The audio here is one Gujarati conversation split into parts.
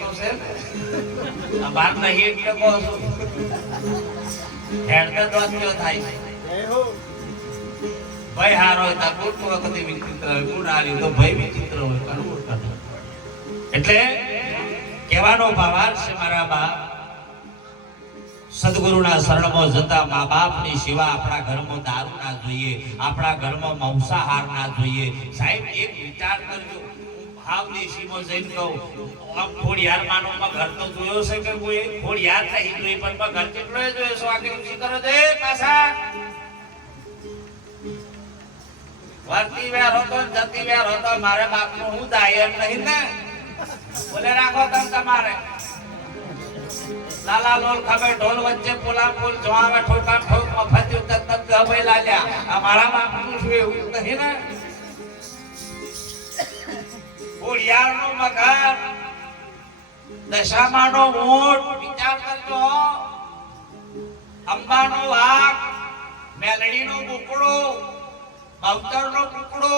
તો છે ને બાર નહીં એટલે કહો છો હેડતા તો અત્યો થાય ભાઈ હારો હોય તો ગુણ વખતે વિચિત્ર હોય, ગુણ હારી તો ભાઈ વિચિત્ર હોય કરવું કરવું. એટલે કહેવાનો ભાવાર્થ છે મારા બા, સદગુરુના શરણમાં જતા મા બાપની સેવા આપણા ઘરમાં દારૂ ના જોઈએ, આપણા ઘરમાં માંસાહાર ના જોઈએ. સાહેબ એક વિચાર કરજો, ભાવદેશીમાં જઈને કહું આમ ખોડિયાર માનવમાં ઘર તો જોયો છે કે કોઈ ખોડિયાર નહીં જોઈ પણ ઘર કેટલો જોયો છો આગે ઊંચી કરો દે પાછા વર્તી વેર હતો જતી વેર હતો મારે બાપનું હું દાયર નહીં ને બોલે રાખો તમ તમારે લાલા લોલ ખબે ઢોલ વચ્ચે પોલા પોલ જોવાવે ઠોકા ઠોક મફત તક તક ગભે લાલ્યા આ મારા બાપનું શું એવું નહીં ને. ખોડિયારનો મગર દશામાનો ઊંટ વિચાર કરજો, અંબાનો વાઘ, મેલડીનો કુકડો, અવતરનો કુકડો,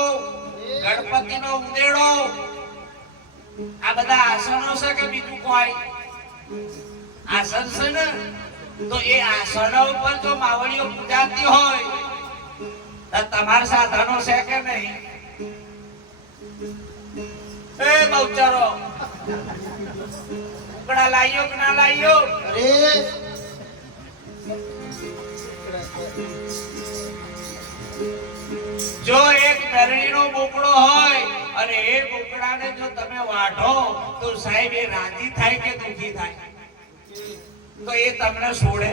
ગણપતિનો ઉદેડો, આ બધા આસનો છે કે બીજું કોઈ આસન છે ને? તો એ આસનો ઉપર જો માવડીઓ પૂજાતી હોય તો તમારા સાધનો છે કે નહીં? એ બહુચારો કડા લાયો કે ના લાયો? અરે જો એક મેરડીનો બોકડો હોય અને એ બોકડાને જો તમે વાઢો તો સાહેબ એ રાજી થાય કે દુખી થાય? તો એ તમને છોડે?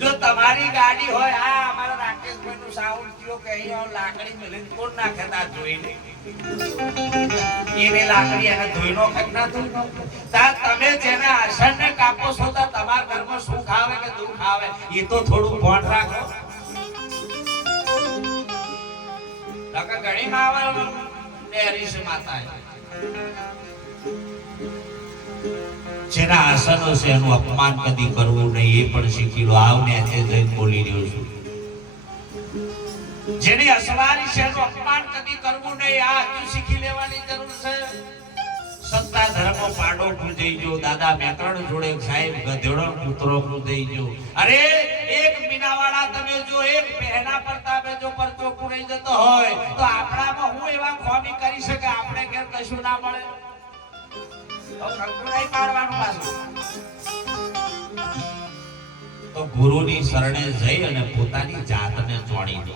જો તમારી ગાડી હોય, આ અમારા રાકેશભાઈ નું સાઉન્ડ થયો કે અહીંયા લાકડી મેલીને કોણ નાખે તા જોઈને એને લાકડી એને ધોઈનો ખકના ધોઈનો તા તમે જેને આસનને કાપો છો તો તમારા ઘરમાં સુખ આવે કે દુઃખ આવે એ તો થોડું ધ્યાન રાખો. લગા ઘણી માં આવે ડેરી છે માતા જેના આસનો છે એનું અપમાન કદી કરવું નહીં એ પણ શીખી લો. આવને આજે જઈને બોલી રહ્યો છું, જેની અસવારી છે એનું અપમાન કદી કરવું નહીં આ હજુ શીખી લેવાની જરૂર છે. સત્તા ધર્મ પાડો પૂજઈ જો, દાદા મેકરણ જોડે સાહેબ ગધેડો પુત્રો પૂજઈ જો. અરે એક મીનાવાળા તમે જો એક પહેના પડતા બે જો પરચો પુરાઈ જતો હોય તો આપણામાં હું એવા ખોમી કરી શકે આપણે ઘેર કશું ના મળે? તો ગુરુની શરણે જઈ અને પોતાની જાતને જોડી દો.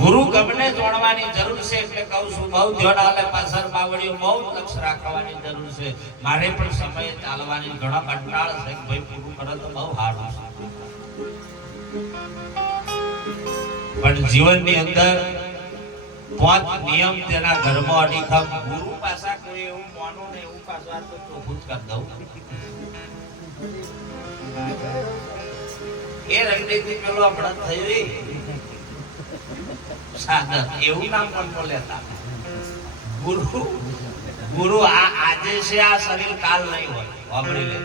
ગુરુ ગમને જોડવાની જરૂર છે એટલે કહું છું બહુ ધ્યાન આલે પાછળ બાવળીઓ બહુ લક્ષ રાખવાની જરૂર છે. મારે પણ સમય ચાલવાની ઘણો કંટાળ છે કે ભાઈ પૂરું કરો તો બહુ સારું છે, પણ જીવનની અંદર 5 નિયમ તેના ઘરમાં અડીખમ. ગુરુ પાછા કોઈ એવું માનું ને એવું પાછા તો ચોખ્ખું જ કરી દઉં. એ રંગડીથી પેલો હમણાં થયું સાધન એવું નામ પણ બોલેતા ગુરુ. ગુરુ આજે છે, આ શરીર કાલ નહીં હોય. વાપરી લે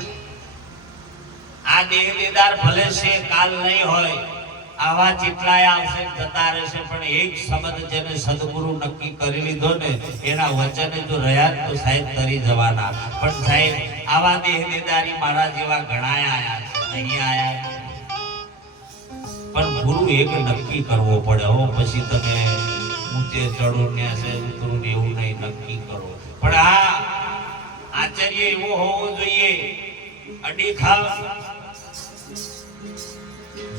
આ દેહ દેદાર ભલે છે કાલ નહીં હોય. આવા જેટલાય આવશે જતા રહેશે પણ એક શબ્દ જેને સદગુરુ નક્કી કરી લીધો ને એના વચને જો રહ્યા તો સાહેબ તરી જવાના. પણ સાહેબ આવા દેહ દેદારી મારા જેવા ઘણાય આયા છે, નહીં આયા પણ ગુરુ એક નક્કી કરવો પડે. હો પછી તમે ઊંચે ચડો ને છે ગુરુ ને એવું નહીં નક્કી કરો. પણ આ આચાર્ય એવો હોવો જોઈએ અડીખમ.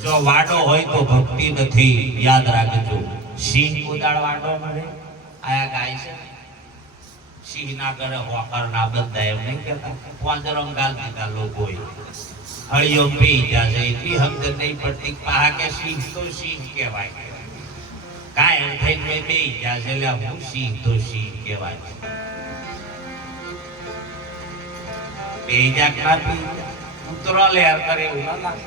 જો વાડો હોય તો ભક્તિ નથી, યાદ રાખજો. સિંહ ઉદાળ વાડો મળે આયા ગાય છે, સિંહ ના કરે હોકર ના બધા એમ નહીં કહેતા. પાંજરો ગાલ દીધા લોકો હળિયો પી જશે એટલી સમજ નહીં પડતી. પા કે સિંહ તો સિંહ કહેવાય, કાયમ થઈને બે જશે એટલે હું સિંહ તો સિંહ કહેવાય. બે જાક ના પી કૂતરો લેર કરે એવું ના લાગે.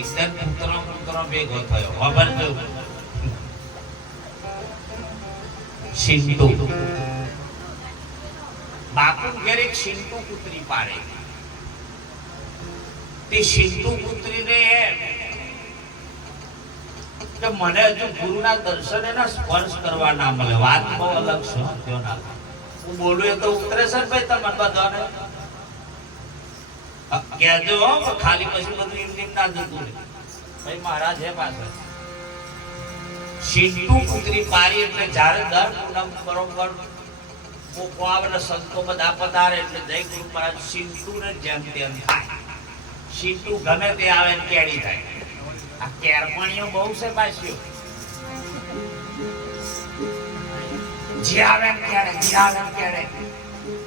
એકદમ પુત્રો ભેગો થયો ખબર જો સિંટુ બાપુ ઘેર એક સિંટુ કૂતરી પાડે. તે સિંટુ કૂતરીને કે મને હજુ ગુરુના દર્શન એના સ્પર્શ કરવા ના મળે. વાત બહુ અલગ છે ત્યો ના. હું બોલું એ તો ઉતરે છે ભાઈ તમને બધાને કહેજો ખાલી પછી બધું એમ ના જતું રહે. ભાઈ મહારાજ હે પાછળ સિંધુ પુત્રી પારી એટલે જ્યારે દર પૂનમ બરોબર મોકો આવે સંતો બધા પધારે એટલે જય ગુરુ મહારાજ સિંધુ ને જેમ તેમ થાય. સિંધુ ગમે તે આવે ને કેડી થાય. આ કેરપણીઓ બહુ છે પાછીઓ. જે આવે ને કેડે, જે આવે ને કેડે.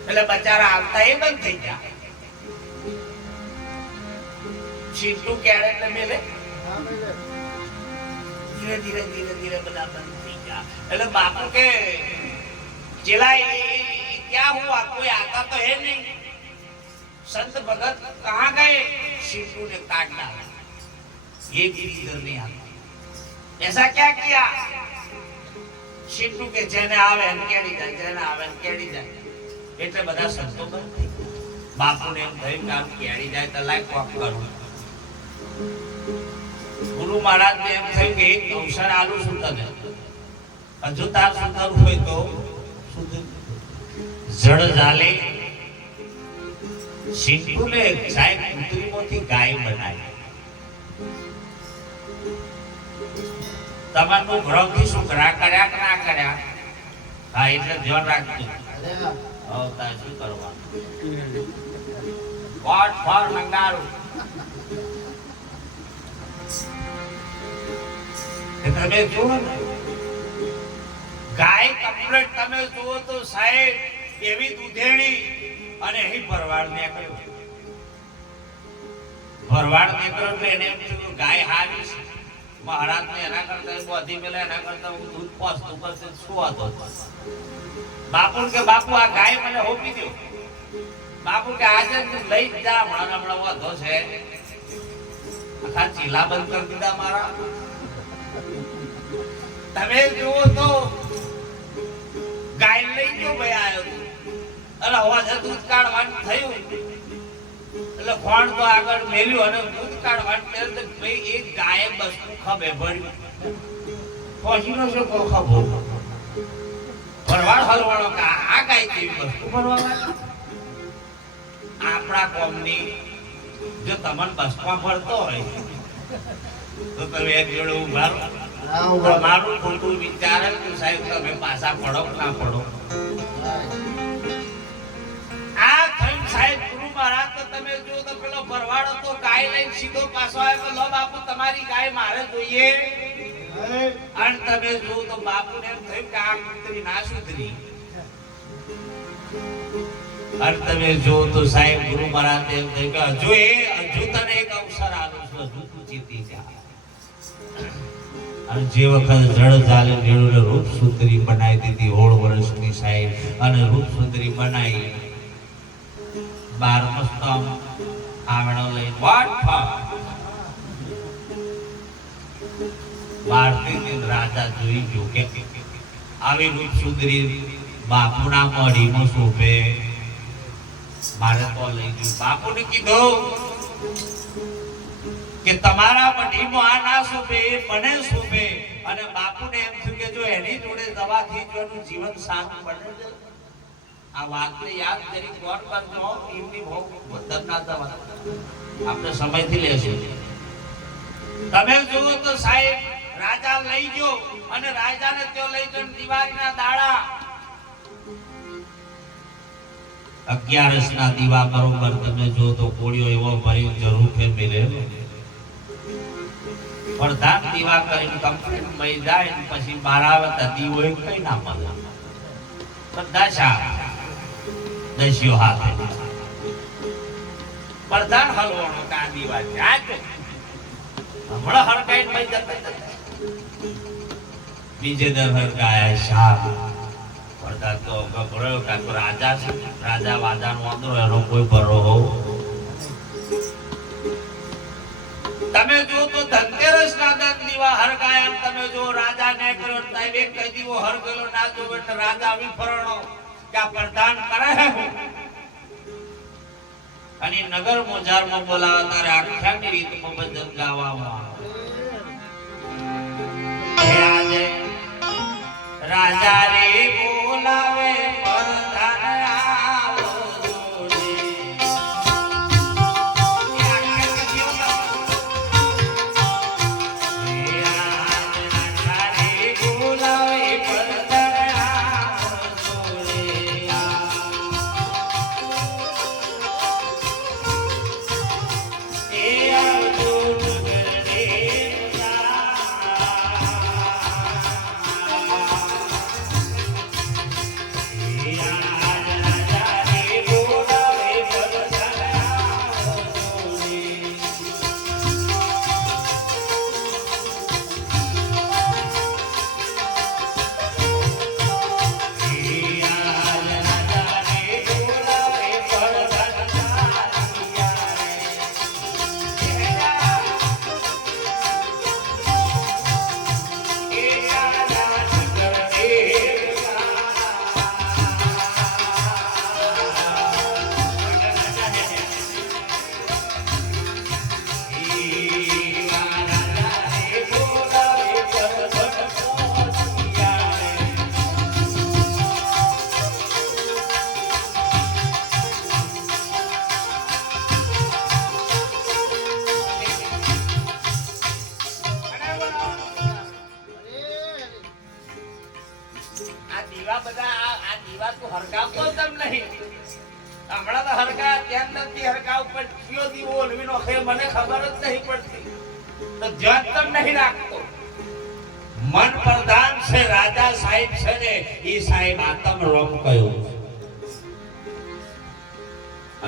એટલે બચારા આવતા એ બંધ થઈ ગયા. સિંધુ કેડે એટલે મેલે ધીરે ધીરે ધીરે ધીરે બધા બંધ થઈ ગયા. એટલે બાપુ કે ચેલા क्या हुआ कोई आता तो है नहीं. संत भगत कहाँ गए. सिंधु ने काट डाला. ये भी इधर नहीं आता. ऐसा क्या किया. सिंधु के जेने आवे ने केड़ी जाए, जेने आवे ने केड़ी जाए. એટલે બધા સંતો બંધ થઈ ગયા. બાપુને એમ થયું કે આમ કેડી જાય તો લાય કોક કરું. ગુરુ મહારાજ ને એમ થયું કે એક અવસર આલુ શું તને હજુ તાર સુધર હોય તો જડ જાલે સિંધુને સાહેબ કૃત્રિમોથી ગાય બનાવી. તમારું ભ્રમથી શું કર્યા કે ના કર્યા. હા એટલે ધ્યાન રાખજો. હવે તાર શું કરવાનું. વોટ ફોર મંગારું. તમે જુઓ ને ગાય કમ્પ્લીટ તમે જુઓ તો સાહેબ એવી દૂધેણી અને અહીં ભરવાડ નીકળ્યો. ભરવાડ નીકળ્યો એટલે એને એમ થયું ગાય હારી છે. મહારાજ ને એના કરતા બધી પેલા એના કરતા દૂધ પોસતું કરશે શું હતો. બાપુ કે બાપુ આ ગાય મને હોપી દો. બાપુ કે આજે લઈ જા હમણાં વધો છે. આખા ચીલા બંધ કરી દીધા મારા. તમે જુઓ તો ગાય લઈ ગયો ભાઈ આવ્યો અને હવે દૂધ કાઢવાનું થયું એટલે ખોણ તો આગળ મેલ્યું અને દૂધ કાઢવાનું થયું તો ભાઈ એક ગાયે બસનું ખભે ભર્યું. પહોંચીનો શું કહો ખભો ભરવાડ હલવાડો કે આ ગાય કેવી વસ્તુ ભરવા. આપણા કોમની જો તમને બસમાં ભરતો હોય તો તમે એક જોડે ઉભા રહો. મારું ખોટું વિચાર સાહેબ તમે પાછા પડો ના પડો. આ થયું સાહેબ ગુરુ મહારાજ તો તમે જો તો પેલો ભરવાડો તો ગાય લઈને સીધો પાછો આવ્યો. લો બાપુ તમારી ગાય મારે જોઈએ. અને તમે જો તો બાપુને એમ થયું કે આ કુતરી ના સુધરી. અને તમે જો તો સાહેબ ગુરુ મહારાજ એમ થયું કે હજુ તને એક અવસર આલું છું. હજુ તું જીતી જા. અને જે વખત જળ જાલે રેણુને રૂપ સુંદરી બનાવી દીધી 16 વર્ષની સાહેબ. અને રૂપ સુંદરી બનાવી 12 મસ્ત આવણો લઈ વાટ ભારતી દિન રાજા જોઈ ગયો કે આવી રૂપ સુંદરી બાપુના મઢીમાં શોભે. મારે તો લઈ ગયું. બાપુને કીધું કે તમારા મઢીમાં આ ના શોભે એ મને શોભે. અને બાપુને એમ થયું કે જો એની જોડે દવાથી જો એનું જીવન સારું બને. આ વાતને યાદ કરી ગોર કરજો. એમની બહુ વધરના દવા આપણે સમયથી લેશું. તમે જુઓ તો સાહેબ રાજા લઈ ગયો અને રાજાને ત્યો લઈ ગયો દિવાળીના દાડા 11 ના દીવા બરોબર તમે જો તો કોળિયો એવો ભરી જરૂર છે મિલે. પ્રધાન દીવા કરીને કમ્પ્લીટ મઈ જાય પછી 12 આવે તો દીવો એક કઈ ના મળે. બધા શા દસ્યો હાથે પ્રધાન હલવાનો કા દીવા જાય હમણાં હરકાઈ મઈ જતા બીજે દર હરકાયા શા. પ્રધાન તો ગભરાયો કે તો રાજા છે. રાજા વાજાનો વાંદરો એનો કોઈ ભરો હો. તમે જો તો ધનતેરસ ના દીવા હરગાયા. તમે જો રાજા ને કર્યો સાહેબ એક કઈ દીવો હરગેલો ના જોવે એટલે રાજા વિફરણો કે આ પ્રધાન કરે. અને નગર મોજારમાં બોલાવા તારે આખ્યાની રીતમાં ભજન ગાવામાં આજે રાજા રે બોલાવે પરધાન આવજો રે. એ આખે કથીઓ રાજા રે બોલાવે પરધાન આવજો રે. એ આવજો નગર રે આ દીવા બધા આ દીવા તો હરગાવતો તમ નહીં. હમણાં તો હરગા ત્યાં નથી હરગાવ પર કયો દીવો ઓલવીનો છે મને ખબર જ નહીં પડતી. તો ધ્યાન તમ નહીં રાખતો. મન પ્રધાન છે રાજા સાહેબ છે ને ઈ સાહેબ આતમ રોમ કયો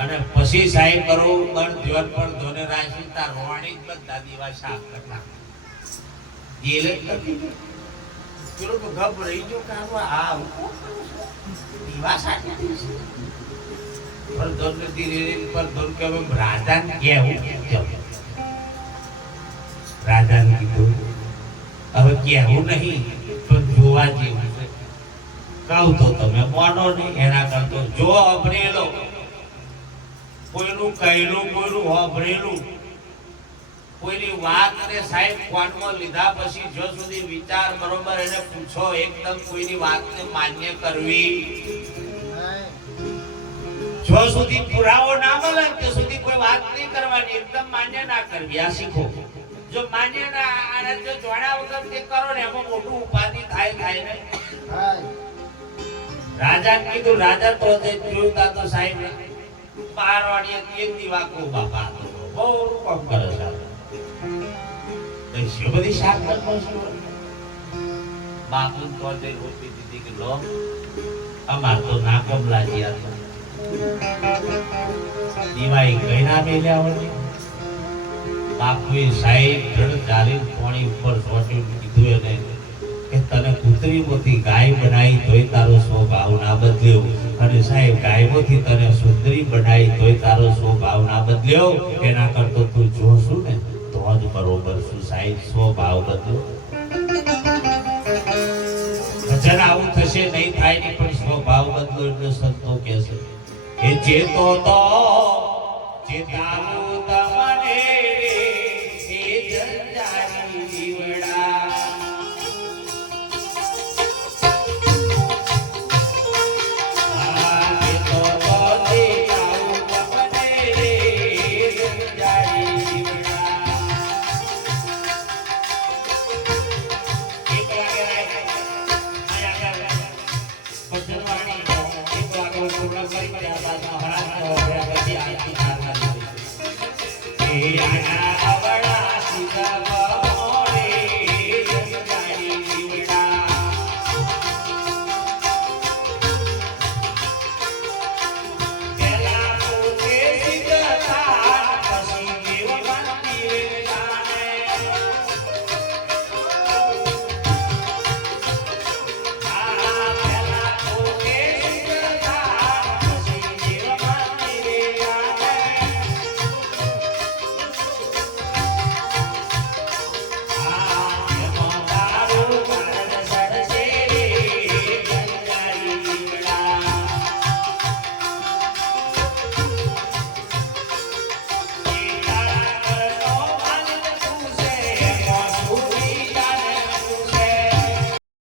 અને પછી સાહેબ કરો મન ધ્યાન પર ધોને રાખી તા રોણી બધા દીવા સાફ કરતા જેલ જ નથી. પેલો તો ગભ રહી ગયો કે આ દીવા સાફ પર ધોન ધીરે પર ધોન કે રાજાને કેવું રાજાને કીધું હવે કેવું નહીં તો જોવા જેવું છે. કહું તો તમે માનો નહીં. એના કરતો જો અભરેલો કોઈનું કહેલું કોઈનું અભરેલું કોઈની વાત ને સાહેબ કોનમાં લીધા પછી જો સુધી વિચાર બરોબર એને પૂછો એકદમ કોઈની વાતને માન્ય કરવી. જો સુધી પુરાવો ના મળે ત્યાં સુધી કોઈ વાત નહીં કરવાની. એકદમ માન્ય ના કરવી આ શીખો. જો માન્ય ના અને જો જોડા વગર તે કરો ને એમાં મોટું ઉપાધિ થાય ને. રાજા કીધું રાજા તો તે જોતા તો સાહેબ બારવાડીએ એક દીવા કો બાપા તો બહુ કામ કરે છે. તો શું બધી શાકભાજી પહોંચી બાપુ તો તે રોટી દીધી કે લો અમાર તો ના કમલા ગયા દીવા એક ગયના મેલ્યા હોય. બાપુએ સાહેબ ધડ ચાલી પાણી ઉપર સોટ્યું કીધું એને કે તને કુતરીમાંથી ગાય બનાવી તોય તારો સ્વભાવ ના બદલ્યો અને સાહેબ ગાયમાંથી તને સુંદરી બનાવી તોય તારો સ્વભાવ ના બદલ્યો. એના કરતો તું જોશું ને તો જ બરોબર શું સાહેબ સ્વભાવ બદલ્યો. ભજન આવું થશે નહીં થાય નહીં પણ સ્વભાવ બદલો એટલે સંતો કહે છે એ ચેતો તો ચેતાવું તમને એ જંજારી દીવડા. Yeah.